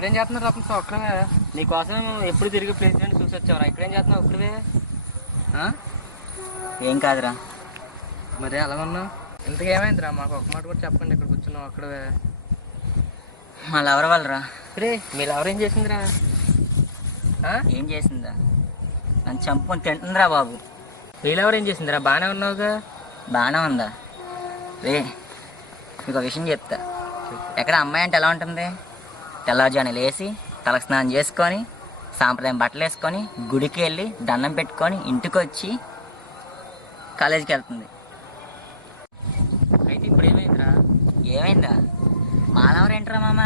ఇక్కడేం చేస్తున్నారు రత్న ఒక్కడే? నీకోసం ఎప్పుడు తిరిగి ప్లేస్ చూసి వచ్చావరా? ఇక్కడేం చేస్తున్నావు ఒక్కడే? ఏం కాదురా. మరి అలా ఉన్నావు? ఇంతకేమైందిరా? మాకు ఒక మాట కూడా చెప్పండి. ఇక్కడ కూర్చున్నావు అక్కడే. మా లవర్ వాళ్ళరా. రే మీ లవర్ ఏం చేసిందిరా? ఏం చేసిందా? నన్ను చంపుకొని తింటుందిరా బాబు. మీ లవర్ ఏం చేసిందిరా? బాగానే ఉన్నావుగా? బాగానే ఉందా? రే మీకు ఒక విషయం చెప్తా. ఎక్కడ అమ్మాయి అంటే ఎలా ఉంటుంది? తెల్లవారుజామున లేచి తలకు స్నానం చేసుకొని సాంప్రదాయం బట్టలు వేసుకొని గుడికి వెళ్ళి దండం పెట్టుకొని ఇంటికి వచ్చి కాలేజీకి వెళ్తుంది. అయితే ఇప్పుడు ఏమైందిరా? ఏమైందా? మానవరు ఏంటరా మామ,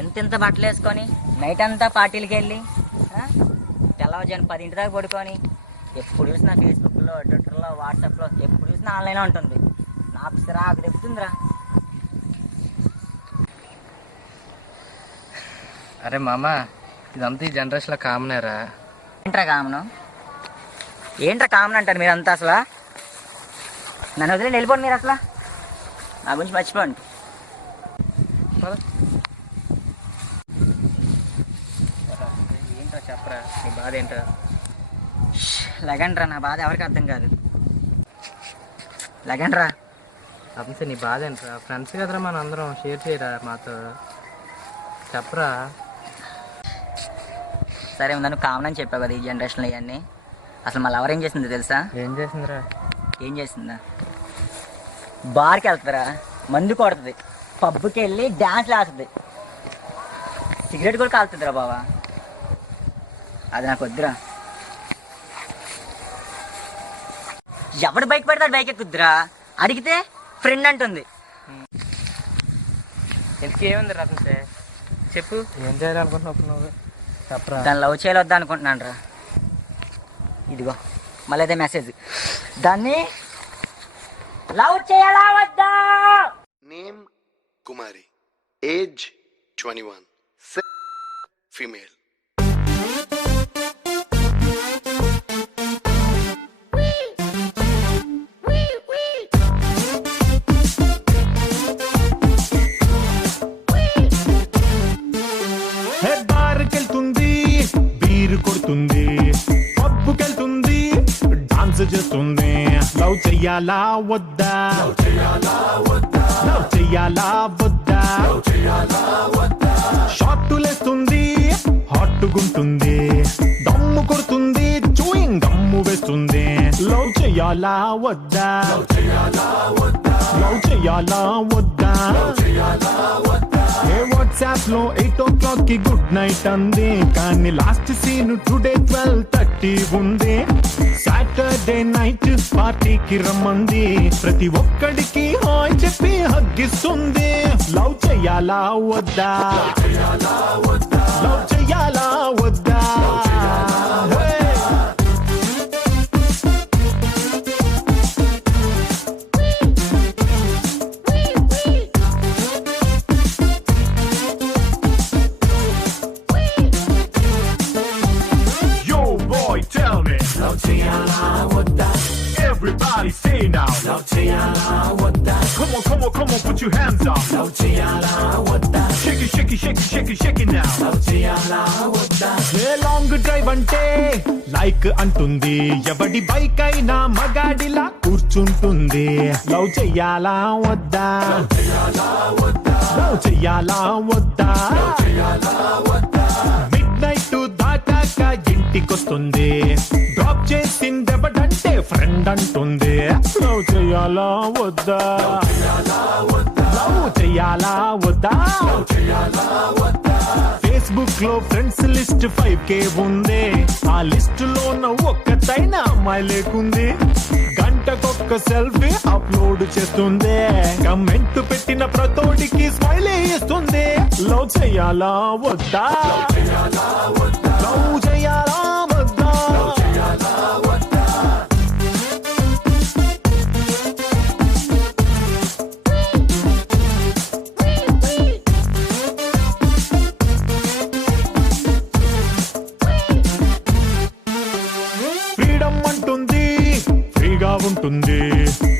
ఇంత బట్టలు వేసుకొని నైట్ అంతా పార్టీలకి వెళ్ళి తెల్లవారుజామున 10 దాకా పడుకొని ఎప్పుడు చూసినా ఫేస్బుక్లో, ట్విట్టర్లో, వాట్సాప్లో ఎప్పుడు చూసినా ఆన్లైన్లో ఉంటుంది. నాకు సిరాకు తెప్పుతుందిరా. అరే మామ, ఇదంతా ఈ జనరేషన్లో కామనేరా. ఏంట్రా కామను? ఏంట్రా కామన్ అంటారు మీరంతా? అసలు నన్ను వదిలేండి, వెళ్ళిపోండి మీరు. అసలు నా గురించి మర్చిపోండి. ఏంట్రా చెప్పరా, నీ బాధ ఏంట్రా? లగండ్రా, నా బాధ ఎవరికి అర్థం కాదు. లగండ్రా. అంతే, నీ బాధ ఏంట్రా? ఫ్రెండ్స్ కదరా మన అందరం, షేర్ చేయరా మాతో, చెప్పరా. సరే నన్ను కామన్ అని చెప్పావు కదా ఈ జనరేషన్లో ఇవన్నీ. అసలు మా లవర్ ఏం చేసిందో తెలుసా? ఏం చేసిందిరా? ఏం చేసిందా? బార్కి వెళ్తుందిరా, మందు కొడుతుంది, పబ్కి వెళ్ళి డ్యాన్స్లు ఆడుతుంది, సిగరెట్ కూడా కాలుతుందిరా బావా. అది నాకు వద్దురా. ఎవడు బైక్ పెడతాడు బైక్ ఎక్కుద్దురా, అడిగితే ఫ్రెండ్ అంటుంది. ఇంతకేముంది రత్నసే? చెప్పు, ఏం చేయాలనుకుంటున్నావు నువ్వు? చెప్పరా. దాన్ని లవ్ చేయాలి వద్దా అనుకుంటున్నాను రా. ఇదిగో మళ్ళీ అదే మెసేజ్. దాన్ని లవ్ చేయాలా వద్దా? నేమ్ కుమారి, ఏజ్ 21, ఫీమేల్. బార్కెళ్తుంది, బీరు కొడుతుంది, పబ్బుకెళ్తుంది, డాన్స్ చేస్తుంది. లవ్ చెయ్యాలా వద్దా? లవ్ చెయ్యాలా వద్దా? షార్టులేస్తుంది, హాట్గుంటుంది, దమ్ము కొడుతుంది, చూయింగ్ దమ్ము వేస్తుంది. లవ్ చెయ్యాలా వద్దా? లవ్ చెయ్యాలా వద్దా? వాట్సాప్ లో 8 o'clock కి గుడ్ నైట్ అంది, కానీ లాస్ట్ సీన్ టుడే 12:30 ఉంది. సాటర్డే నైట్ పార్టీకి రమ్మంది, ప్రతి ఒక్కడికి హాయ్ చెప్పి హగ్గిస్తుంది. లవ్ చెయ్యాలా వద్దా? లవ్ చెయ్యాలా వద్దా? Everybody say now. Love cheyala wadda. Come on, put your hands up. Love cheyala wadda. Shake it now. Love cheyala wadda. Hey, long drive ante like antundi. Evadi bike aina magadiila kurchuntundi. Love cheyala wadda. Love cheyala wadda. Midnight to దాటాక ఇంటికొస్తుంది, drop చేసిందెవడంటే friend అంటుంది. Love చెయ్యాలా వద్దా? Love చెయ్యాలా వద్దా? Facebook లో friends list 5K ఉంది, ఆ list లోన ఒక్కతైనా అమ్మాయి లేకుంది. గంటకొక్క సెల్ఫీ అప్లోడ్ చేస్తుంది, కమెంట్ పెట్టిన ప్రతోడికి స్మైల్ ఇస్తుంది. లవ్ చెయ్యాలా వద్దా? లవ్ చెయ్యాలా వద్దా? ఫ్రీడమ్ అంటుంది, ఫ్రీగా ఉంటుంది,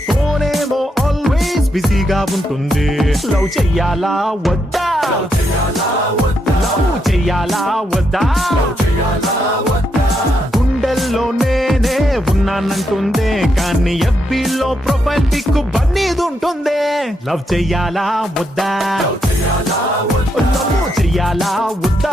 ఫోనేమో ఆల్వేస్ బిజీగా ఉంటుంది. లవ్ చెయ్యాలా వద్దా? చెయ్యాలా వద్దా గుండెల్లో నేనే ఉన్నానంటుందే కానీ ఎఫ్బీలో ప్రొఫైల్ పిక్ బన్నీది ఉంటుందే లవ్ చెయ్యాలా వద్దా లవ్ చెయ్యాలా వద్దా